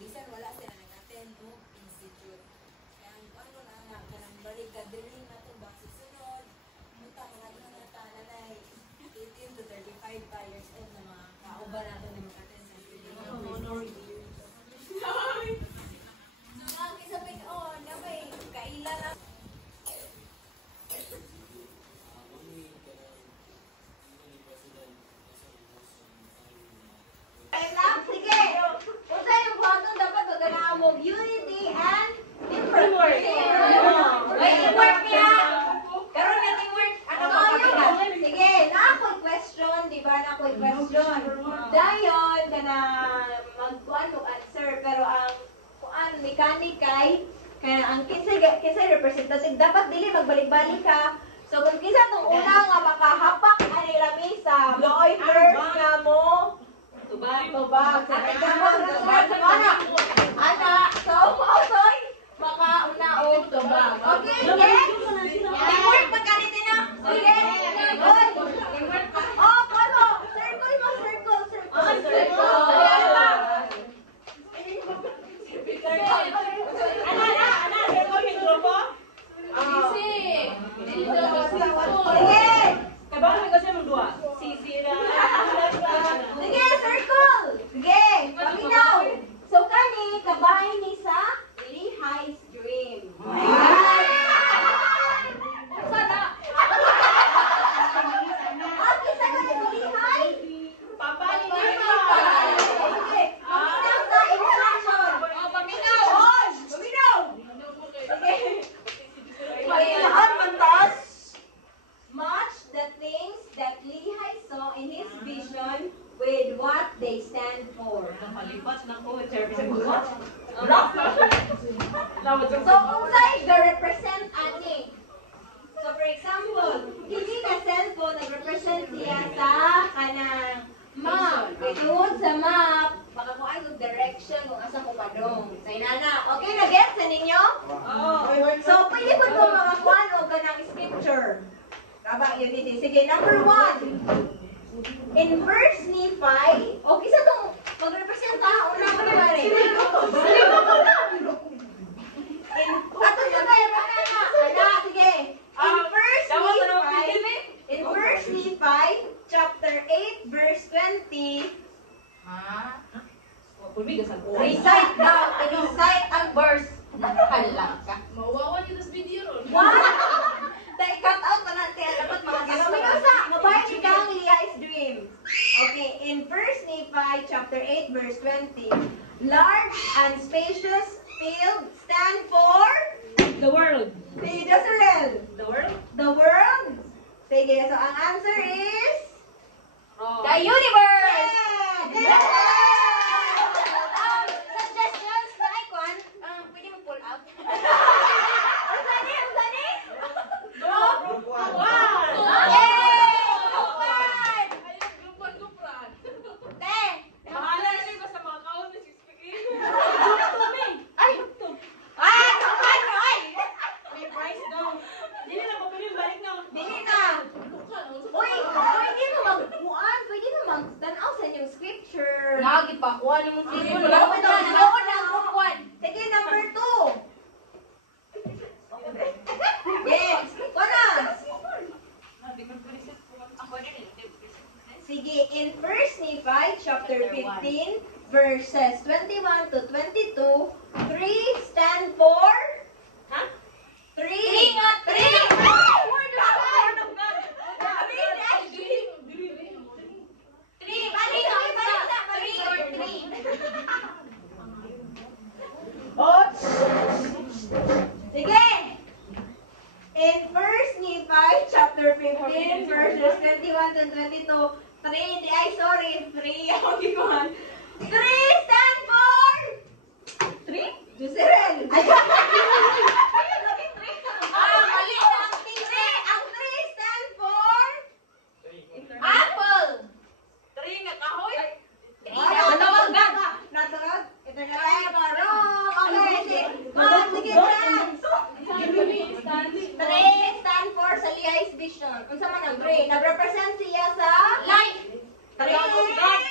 bisan wala sila nag-attend o institute. Kaya ano na kanang balik ka dili na to ba susunod. Muta mga na tanay 18 to 35 years old na mga kauban nato na mag-attend sa institute. Unity and teamwork. May teamwork niya. Karoon na teamwork. Ano ba kapitan? Sige, na-ako'y question, di ba? Na-ako'y question. Dayon, ka na mag-kuan mag-answer. Pero ang kuan mechanic kay ang kinsay representative, dapat dili magbalik-balik ka. So, kung kinsa itong una nga makahapak ani lami sa Moy first nga mo, tubag. Ana, so, soy, makauna o tubag. Okay, sige. Teamwork pagkalitin na. Sige. Teamwork. Oh, pano. Circle mo, circle. Ana, circle may grupo? Sige. Kabahan mo kasi mong dua. Sisira. Sige, circle. Sige, paminaw. So, kani, kabahay ni sa Lehi's Dream. Sana. Okay, sa kani sa Lehi? Papa, Sige, paminaw sa instruction. Paminaw. Paminaw. Sige. Pailahan mantas. Match the things that Lehi saw in his vision with what they stand for. So, unsay ga-represent ani? So, for example, hindi ka cellphone nag-represent siya sa kanang map. Ituod sa map, makakuha yung direction kung asa ko padong. Sa inana. Okay na, get sa ninyo? So, pwede po kung makakuha o kanang scripture. Taba, unity. Sige, number 1. In verse Nephi, okay sa itong mag-represent una ko na bari. Ato sa tayo, sige. In verse Nephi, chapter 8, verse 20, recite daw, recite ang verse. Hala ka. Mawawan yung this video ron. What? Cut out pa natin. Dapat mga gano'n. Mabay kang Lehi's Dream. Okay, in verse Nephi, chapter 8, verse 20, large and spacious field stand for The world. the Israel. The world? The world? Sige, so ang answer is Wrong. the universe! Yeah! Suggestions na icon, pwede mo pull out. Ang sani? Wow! Bahala na kayo sa mga kaon na 6 May price daw. Dili na mabili balik na. Dili na. Uy, pwede mo magkuhan. Pwede mo magtanaw sa inyong scripture. Lagi pa, kuha ni mong Sige, sipon. wala ko na. Nakaon na ang kuhan. Sige, number 2. Yes. Kuha Sige, in 1 Nephi, chapter 15, verses 21 to 22, 3 stand for? Ha? 3. 3. Sige! In 1 Nephi, chapter 15, verses 21 to 22, 3, sorry, 3, ako gikuhan. 3 stand for? 3? Jusirel! Mali na ang 3. Ang 3 stand for? Apple! 3 nga kahoy. Natawag! Natawag? Ito na lang. Wrong! Okay, sige. Sige, 3 stand for sa Lehi's vision. Kung sa man ang 3, nag-represent siya sa light. 3. Light.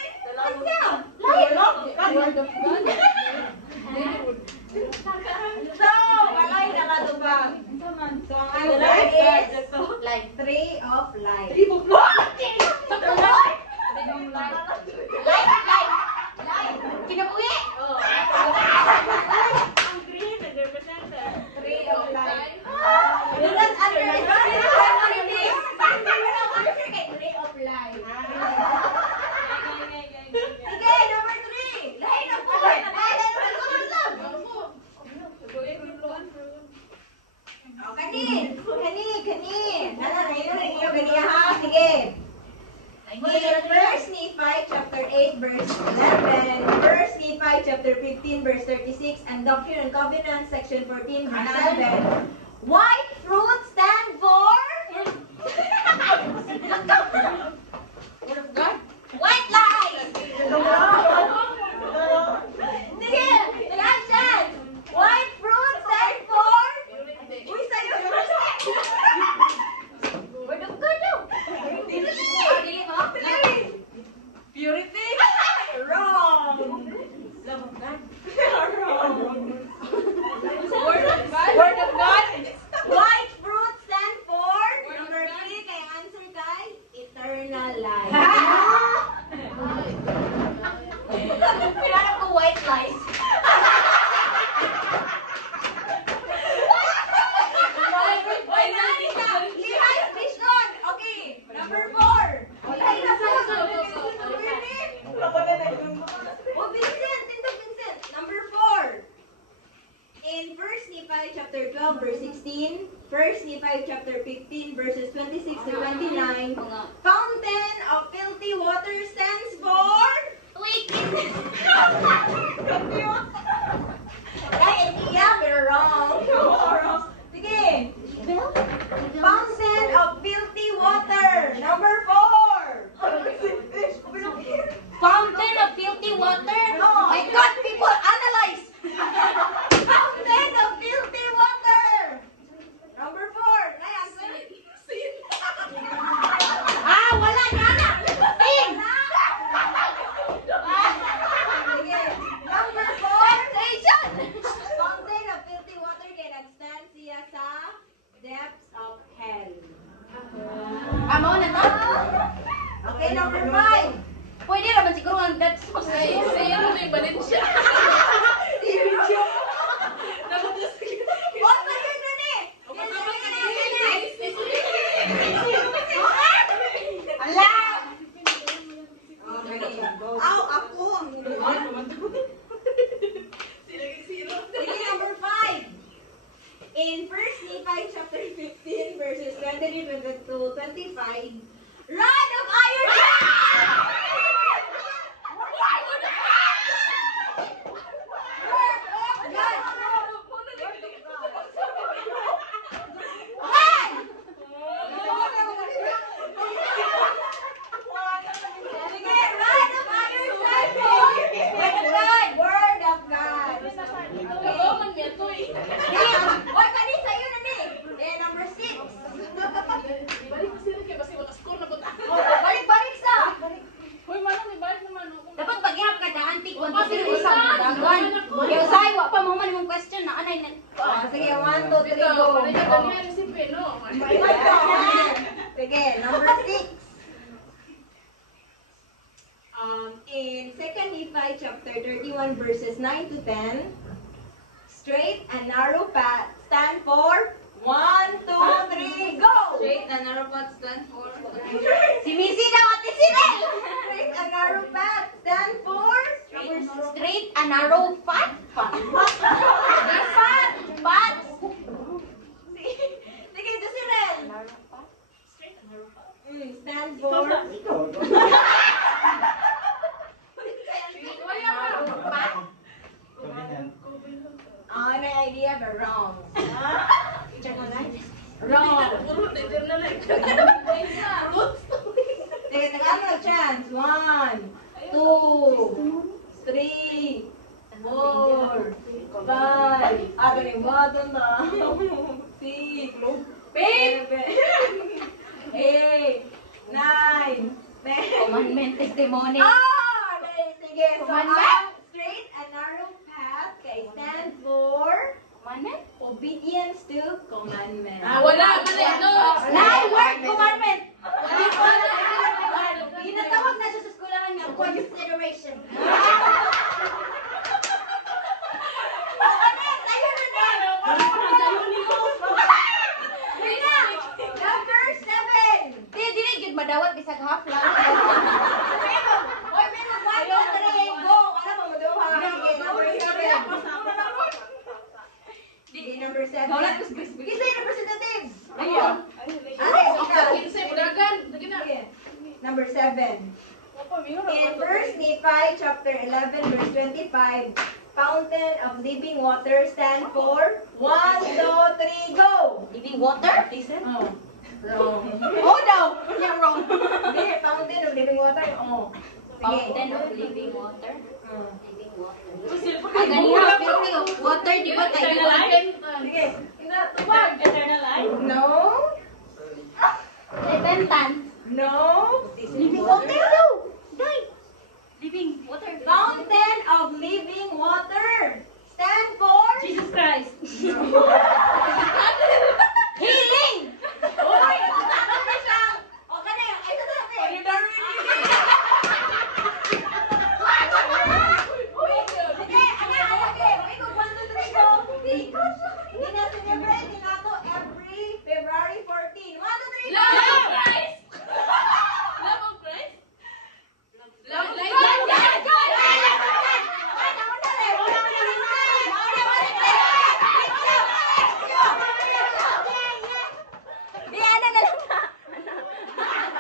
15, verse 36, and Doctrine and Covenants, section 14, verse 7. White fruit stand for? Word of God. White lies! Sige, nag-action! White fruit stand for? Uy, sa'yo! Word of God daw! Dili mo? Purity. Wrong! Love of God. Wrong! Word of God. Word of God. White fruit stand for? Number 3, kay answer kay eternal life. Pinanap ko white lies. Levi's vision. Okay, number 4. Ay, Oh, Vincent, Tito Vincent. Number 4. In 1 Nephi chapter 12 verse 16, 1 Nephi chapter 15 verses 26 to 29, fountain of filthy water stands for wickedness. Ay, idea, pero wrong. Sige. Fountain of filthy water. Number 4. Fountain of filthy water? No. My God, people, analyze! Fountain of filthy water. Number 4. Nay, answer. Ah, wala na na! Sing! Sige. Number 4. Station. Fountain of filthy water kay nagstand siya sa depths of hell. Amo na to? Okay, number 5. Pwede naman siguro ang that's Ay, sa'yo mo may Valencia. Oh, sa'yo na ni! Ala! Aw, ako ang Sige, number 5. In 1 Nephi chapter 15 verses 23 to 25, rod of iron. Word of God. Kagoman niya to eh. Oy, kani sa'yo na ni. Number 6. Balik mo sila kaya basta wala score na buta. Balik sa. Hoy, manong, ibalik naman. Dapat paghihap ka na antik Oh, one sige, two isa. dagan. Kaya usay wa pa mo man imong question na anay na. Sige, 1, 2, 3, Ito, go. parang yung ganyan si Peno. Sige, number 6. In 2 Nephi chapter 31 verses 9 to 10, straight and narrow path stand for 1, 2, 3, go! Straight and narrow path stand for. Si Missy daw at si Sirel! Straight and narrow path stand for Straight and narrow path. Path! Sige, to Sirel! Stand for ano yung idea but wrong. Wrong. Sige, Tagalog chance. 1, 2, 3, 4, 5. Ato ni button na. 6, 7, 8, 9, 10. Commandment testimony. Sige. So, Commandment? straight and narrow path kay stand for Commandment? obedience to commandment. Wala, mali, no. Nine word commandment. Ginatawag na siya sa skularan nga consideration. Number 7. Di dili gid madawat bisag half lang. Oy, meron 1, 2, 3, go. Wala mo maduha. Sige, number 7. Wala ko Kisa yung representative. Ayun. Kinsay, dagan. Sige na. Number 7. In 1 Nephi chapter 11 verse 25, Fountain of living water stand for? 1, 2, 3, go! Living water? Oh. Wrong. Oh no! Yeah, wrong. Hindi, fountain of living water. Oh. Sige. Fountain of living water? Oh. Living water. Silver Ah, ganyan. Fountain of water, di ba tayo? Eternal life? Sige. Eternal life? No. Leventan. No. Living water daw. Day. Living water. Fountain of living water stand for? Jesus Christ. Healing! Hoy! Ano siya? O, kanina. Ito na. Sige, anak, okay. Ikot, 1, 2, 3, go. Hindi na celebrate din nato every February 14. 1, 2, 3, go.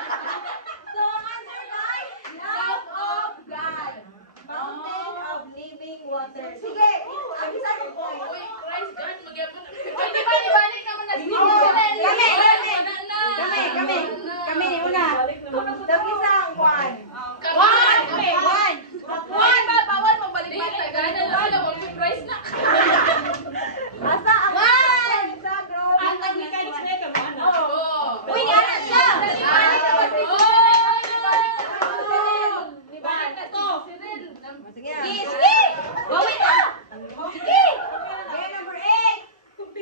So, answer guys, love of God. Fountain of living water. Sige, ang isa ko point. Kami ni una. Ang isa ang kwan. One. Asa ang One. sa grow? Ang mechanics na ito, ano? Uy, nana siya. Balik na to. Sige. Sige. Gawin na. Sige. Okay, number 8.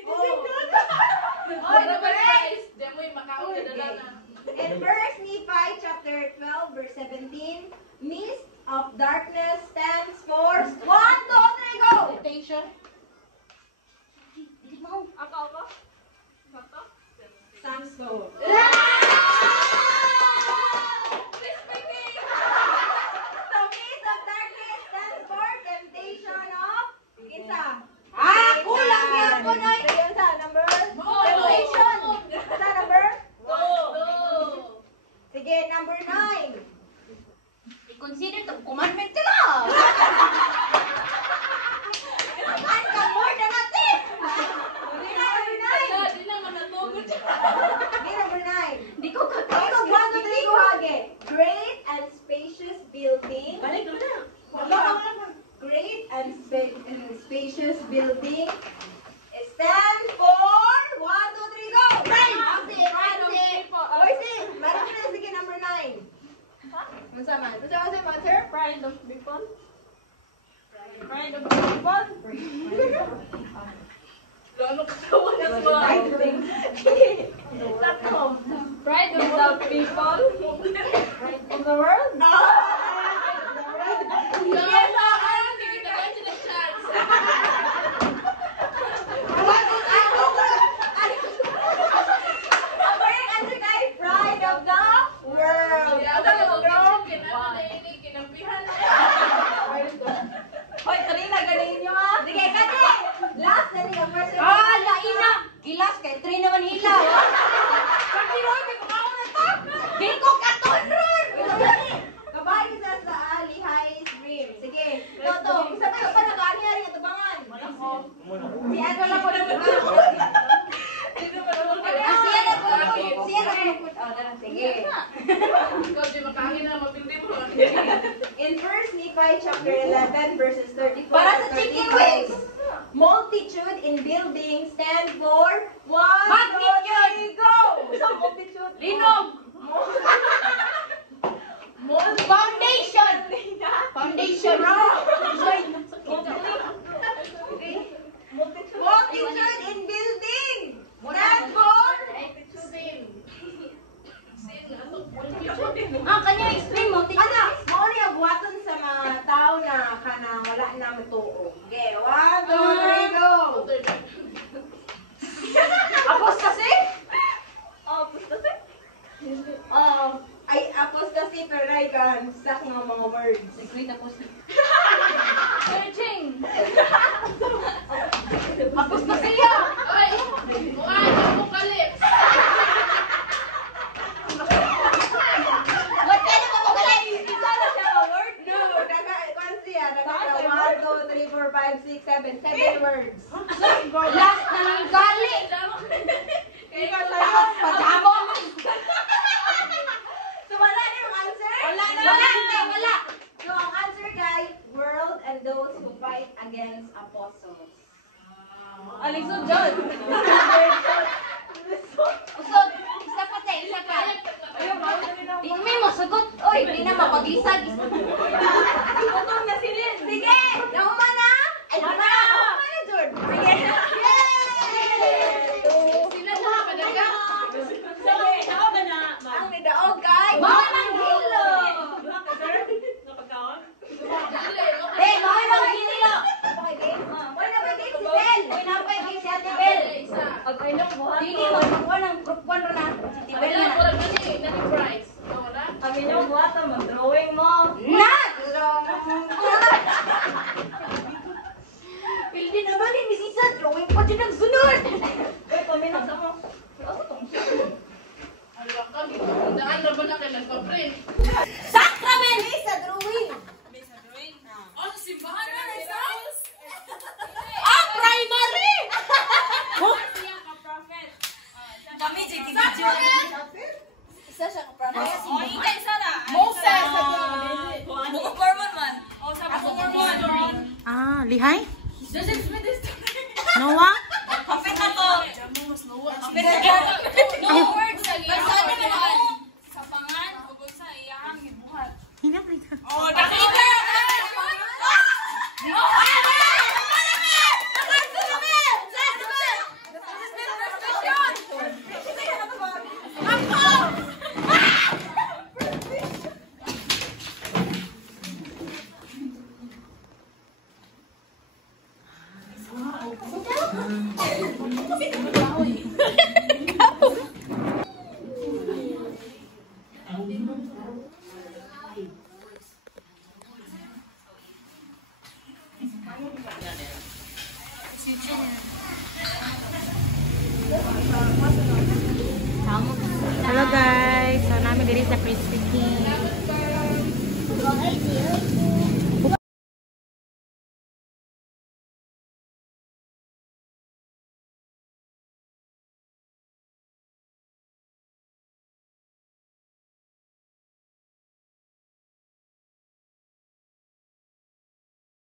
Oh, number 8. In 1 Nephi chapter 12 verse 17, mist of darkness stands for 1, 2, 3, go! Temptation. Hindi mo. Samson. So, mist of darkness stands for temptation of isa. Kulang yan po, Noy. Sige, unsa number? Temptation. Unsa number? Sige, number 9. I-consider itong commandment ka na. Ang kamor na natin. Sige, number 9. Sige, number 9. Hindi ko Ikaw, katawag. 1, 2, 3, go hage. Great and spacious building. Balik na. Great and spacious building stand for 1, 2, 3, go! Oy, si! Meron ko na, sige, number 9. Unsa man? Unsa man sa answer? Pride of people. Pride of people. Pride of the people. Of the world. Yes, correct answer guys, pride of the world. Hoy, kanina galing nyo ah. Sige, kasi last na niya person. Laina. Gilas kay 3 naman hilaw. Kasi Roy, may kumaon na ta. Di ko katunron. Kabay sa Ali High Stream. Sige, Toto, isa pa nag-aanyari nga tubangan. Si ano lang po lang. Siya na po. Siya na po. Sige. In 1 Nephi chapter 11 verses 34 Para to sa chicken 35, wings. multitude in building stand for 1, 2, Magnitude. 3, go! Sa multitude. Linog. Foundation. Foundation. Multitude in building stand for Kanya explain mo. ano? Mao ni buhaton sa mga tao na kanang wala na matuo. Okay, 1, 2, 3, go! 6, 7. 7 words. Last na ng gali. Tapos pajamon. So wala na yung answer? Wala. So ang answer guys, world and those who fight against apostles. Alisod dyan. Usod, isa pa tayo, isa pa. Di mo mo sagot. Oy, di na mapag-isag. Utong na silin. Sige, nauma na. Ay, nauma na, Jord. Sige. Sila na padaga. Sige, ako ba na? Ang nidaog, guys. Mga nang hilo. Napagkaon? Eh, mga nang hilo. Wala na ba yung si Bel? Wala na ba yung si Ate Bel? Okay lang, buhat. Dili, magpakuha ng group 1 ro na. Si Bel na. Kami nyo, buhat ang mag-drawing mo. Nag! Pildi naman ni Miss Isa, drawing pa dyan ang sunod. Uy, paminag sa mo. Sakramen! Sa drawing. Ah, primary! Kami, Jiggy Video. Isa siya ka-promise. Moses! Buko Mormon man. Ako Mormon. Ah, lihay? Noah? Kapit na to. Kapit na to. No words. Basta naman ako. Sa pangan, ugod sa iyahang gibuhat. Hindi may ka. Oh, nakita! Hello guys, so namin diri sa Krispy Kreme.